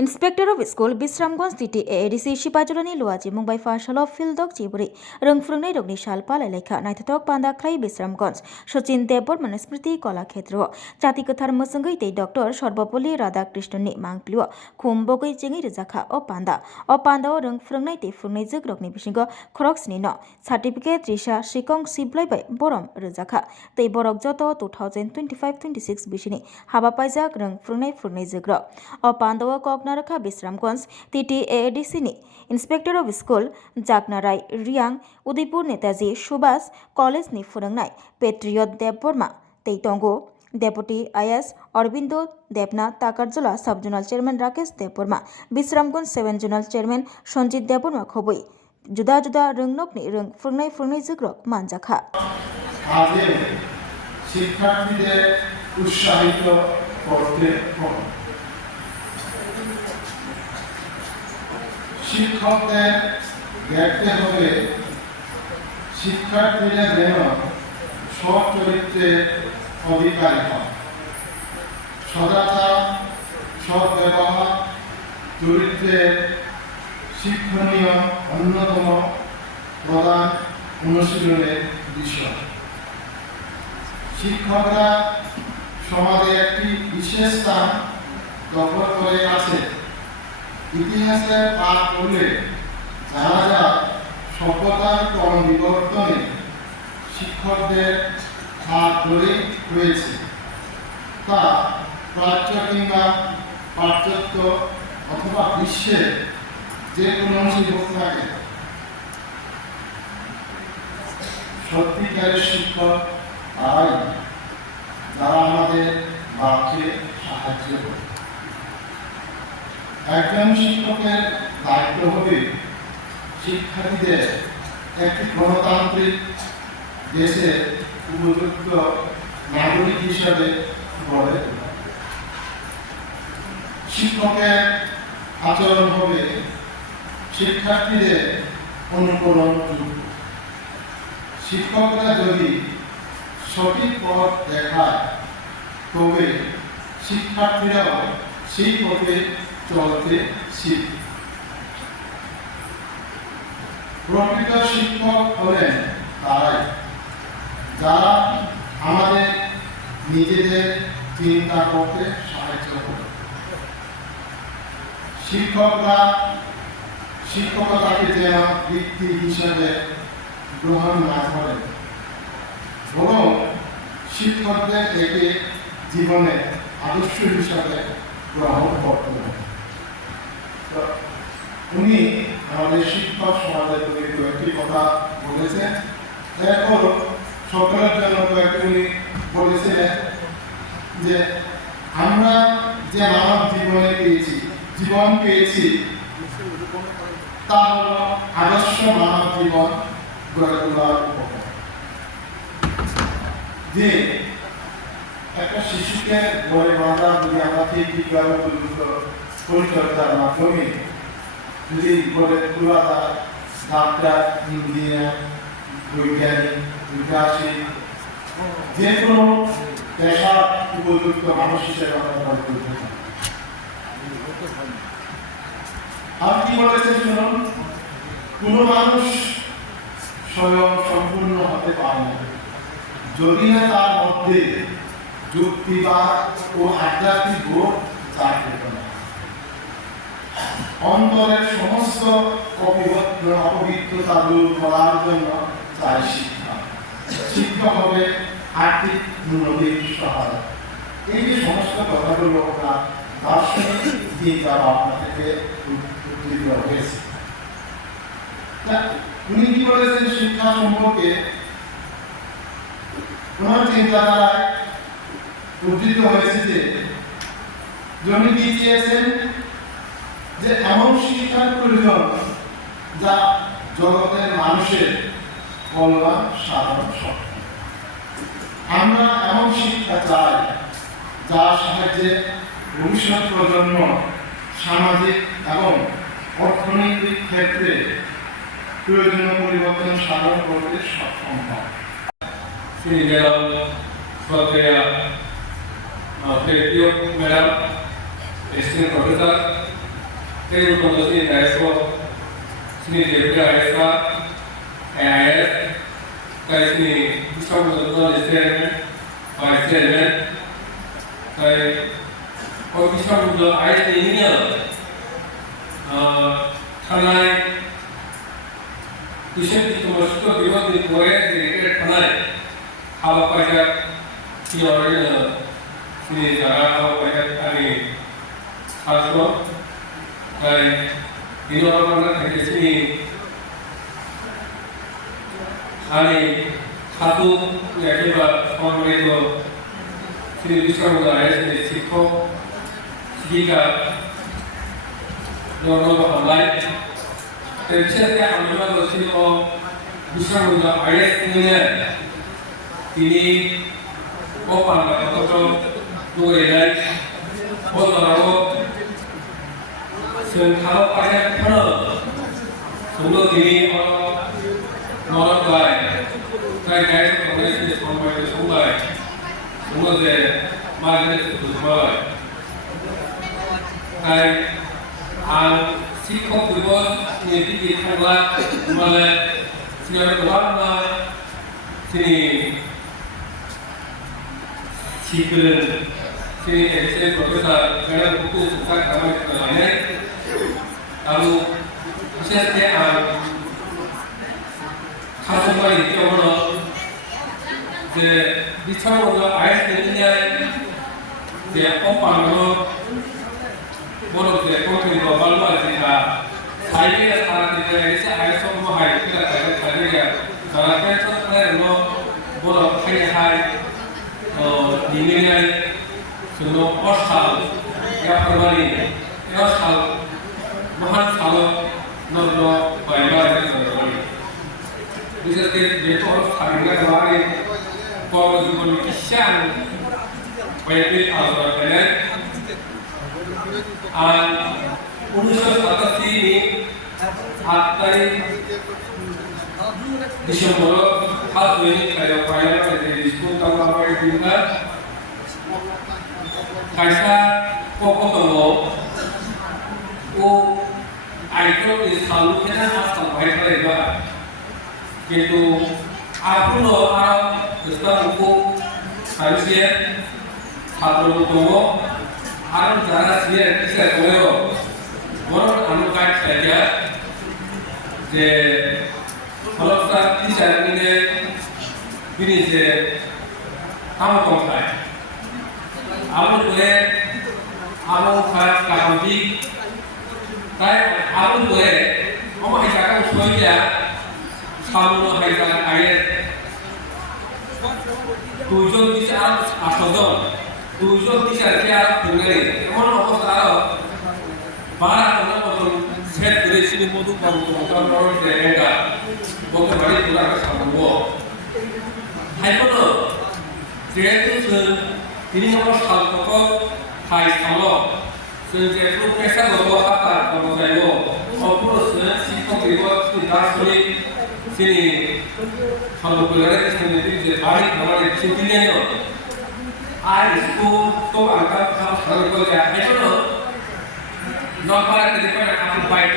Inspector of School Bisramganj City ADC Shipajulani Luaji Mumbai Farshalo Fildok Chiburi Rungfrungnai Rogni Shalpala Lekha Naithatok Panda Khlai Bisramganj Sachin Debor Manusmriti Kola Khetro Jati Kathar Musangai Tei Dr. Sorbopoli Radhakrishnani Mangplio Khumbogoi Jingi Rizakha O Panda O Rungfrungnai Tei Frungnai Zugrokni Bishingo Crocsni No Certificate Risha Shikong Siblai by Borom Rizakha Tei Borok Joto 2025-26 Bishini Haba Paizak Rungfrungnai Frungnai Zugrok O Panda Koknarakha Bisramganj TT ADC ni Inspector of School Jaknarai Riang Udaipur Netaji Subhas College ni Furangnai Patriot Deborma Teitongo Deputy IS Aurobindo Debna Takarjula Sub-Zonal Chairman Rakesh Deborma Bisramganj 7 Zonal Chairman Sanjit Deborma Khoboi Juda Juda Rungnokni Rung Frungnai Zugrok Manjakha শিক্ষার্থীদের উৎসাহিত করতে হবে শিক্ষকদের দেখতে হবে শিক্ষার্থীরা যেন সৎ চরিত্রের অধিকারী হয় সদাচার সৎ ব্যবহার চরিত্রের শিক্ষণীয় অন্যতম প্রধান অনুশীলনের বিষয় শিক্ষকরা সমাজে একটি বিশেষ স্থান দখল করে আছে ইতিহাসে পাঠ করলে জানা যায় সভ্যতার ক্রম বিবর্তনে শিক্ষকদের হাত ধরে হয়েছে তা প্রাচ্য কিংবা পাশ্চাত্য অথবা বিশ্বের যে কোনো অংশে হোক থাকে সত্যিকারের শিক্ষক তারাই যারা আমাদের বাক্যে সাহায্য করে একজন শিক্ষকের দায়িত্ব হবে শিক্ষার্থীদের একটি গণতান্ত্রিক দেশের উপযুক্ত নাগরিক হিসাবে গড়ে তোলা শিক্ষকের আচরণ হবে শিক্ষার্থীদের অনুকরণযোগ্য শিক্ষকরা যদি সঠিক পথ দেখায় তবে শিক্ষার্থীরাও সেই পথে চলতে শিখবে প্রকৃত শিক্ষক হলেন তারাই যারা আমাদের নিজেদের চিন্তা করতে সাহায্য করে শিক্ষকরা শিক্ষকতাকে যেন বৃত্তি হিসাবে গ্রহণ না করেন বরং শিক্ষকদের একে জীবনে আদর্শ হিসাবে গ্রহণ করতে হবে উনি আমাদের শিক্ষক সমাজের প্রতি কয়েকটি কথা বলেছেন এরপর সকলের জন্য কয়েকটি উনি বলেছিলেন যে আমরা যে মানব জীবনে জীবন পেয়েছি তা হল আদর্শ মানব জীবন গড়ে তোলার উপকার যে একটা শিশুকে গড়ে বাঁধা যদি আমরা ঠিক ঠিকভাবে উপযুক্ত পরিচর্যার মাধ্যমে যদি গড়ে তোলা যায় ডাক্তার ইঞ্জিনিয়ার বৈজ্ঞানিক বিজ্ঞানী যে কোনো পেশা উপযুক্ত মানুষ হিসেবে আমরা গড়ে তুলতে পারি আর কি বলেছে শুনুন কোন মানুষ স্বয়ং সম্পূর্ণ হতে পারে না যদি না তার মধ্যে যুক্তিবাদ ও আধ্যাত্মিক বোধ জাগ্রত না অন্তরের সমস্ত অপবিত্রতা দূর করার জন্য চাই শিক্ষা শিক্ষা হবে আর্থিক উন্নতির সহায়ক এই যে সমস্ত কথাগুলো আমরা দার্শনিক চিন্তা ভাবনা থেকে উদ্ধৃত হয়েছে উনি কি বলেছেন শিক্ষা সম্পর্কে ওনার চিন্তাধারায় উদ্ধৃত হয়েছে যে উনি কি চেয়েছেন যে এমন শিক্ষার প্রয়োজন যা জগতের মানুষের কল্যাণ সাধন শক্তি আমরা এমন শিক্ষা চাই যার সাহায্যে ভবিষ্যৎ প্রজন্ম সামাজিক এবং অর্থনৈতিক ক্ষেত্রে প্রয়োজনীয় পরিবর্তন সাধন করতে সক্ষম হয় Madam, Assistant Professor, 这个工作对你来说，是你解决还是说，在是你上午的多的些人，把些人，在我们上午的爱是一样，看来，就是怎么说，比如说你国外这个看来，他们国家需要人的，是你在他们国家那里，他说。di luar mana di sini hari satu ya kita orang itu sini bisa mulai sini siko jika normal online dan setiap orang itu sini bisa mulai ayat ini open atau dua ini orang sentuh pada penuh, semua diri orang orang lain, saya komunikasi semua je mana semua, saya sikap berbuat ini ditangkap malah siapa warna sini sikap sini saya profesor kerana buku susah kami kerana lalu saya kasus lain kalau je bicara orang ayat ini je opan kalau je kontri bawa aja saya saat ini saya ayat semua ayat kita saya kalau kita kalau bawa ayat ini semua asal yang berbalik, asal mahal salah nol bayar berbalik. Bisa jadi orang harga kemarin kalau jual kisah bayar asal bayar. Urusan atas ini atai Desember hal ini kayak bayar dari diskusi tentang bayar juga. Kaisa pokok itu selalu kita asal baik lagi, gitu. Aku loh Arab besar buku harusnya satu buku Arab cara sih bisa koyo, orang anu kayak saja, je kalau saat bisa ini je kamu kontak. Abu boleh, abu kayak kaji, kayak abu boleh, kamu hanya usai aja, kamu hanya ayat, tujuan bisa asal tujuan bisa dia dengerin, kamu mau tahu, mana kamu set dari sini mau tuh kamu orang dengar, bukan balik pulang ke sana, hai pun, jadi tu ini nomor satu hai kalau sejak itu pesa bawa apa kalau saya opus si komputer tidak sulit sini kalau belajar sendiri jadi hari kemarin sendirinya itu to angkat kalau kerja itu loh nomor kedepan aku baik